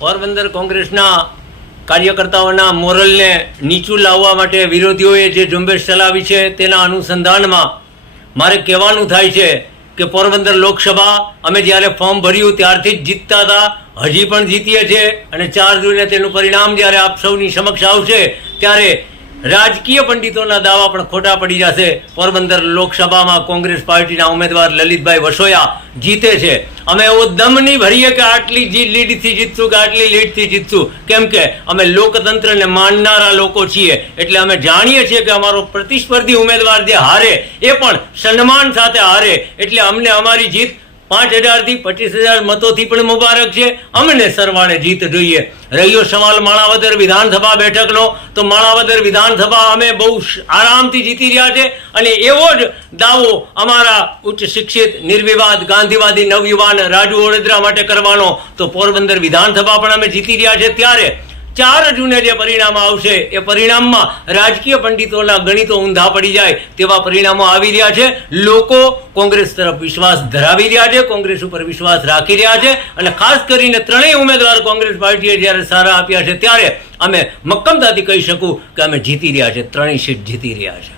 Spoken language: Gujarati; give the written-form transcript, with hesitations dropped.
પોરબંદર કોંગ્રેસના કાર્યકર્તાઓના મોરલને નીચું લાવવા માટે વિરોધીઓએ જે ઝુંબેશ ચલાવી છે તેના અનુસંધાનમાં મારે કહેવાનું થાય છે કે પોરબંદર લોકસભા અમે જ્યારે ફોર્મ ભર્યું ત્યારથી જ જીતતા હતા, હજી પણ જીતીએ છીએ અને 4 જૂને તેનું પરિણામ જ્યારે આપ સૌની સમક્ષ આવશે ત્યારે રાજકીય પંડિતોના દાવા પણ ખોટા પડી જશે. પોરબંદર લોકસભામાં કોંગ્રેસ પાર્ટીના ઉમેદવાર લલિતભાઈ વસોયા જીતે છે. અમે એવો દમ નહીં ભરીએ કે આટલી લીડથી જીતશું કે આટલી લીડથી જીતશું, કેમ કે અમે લોકતંત્રને માનનારા લોકો છીએ. એટલે અમે જાણીએ છીએ કે અમારો પ્રતિસ્પર્ધી ઉમેદવાર જે હારે એ પણ સન્માન સાથે હારે, એટલે અમને અમારી જીત 5,000 થી 25,000 મતોથી પણ મુબારક છે. અમને સરવાળે જીત જોઈએ. રહ્યો સવાલ માણાવદર વિધાનસભા બેઠકનો, તો માણાવદર વિધાનસભા અમે બહુ આરામથી જીતી રહ્યા છે અને એવો જ દાવો અમારા ઉચ્ચ શિક્ષિત નિર્વિવાદ ગાંધીવાદી નવયુવાન રાજુ ઓડેદરા માટે કરવાનો, તો પોરબંદર વિધાનસભા પણ અમે જીતી રહ્યા છે. ત્યારે 4 જૂને જે પરિણામ આવશે એ પરિણામમાં રાજકીય પંડિતોના ગણિતો ઊંધા પડી જાય તેવા પરિણામો આવી રહ્યા છે. લોકો કોંગ્રેસ તરફ વિશ્વાસ ધરાવી રહ્યા છે, કોંગ્રેસ ઉપર વિશ્વાસ રાખી રહ્યા છે અને ખાસ કરીને 3 ઉમેદવાર કોંગ્રેસ પાર્ટીએ જ્યારે સારા આપ્યા છે ત્યારે અમે મક્કમતાથી કહી શકું કે અમે જીતી રહ્યા છે, 3 સીટ જીતી રહ્યા છે.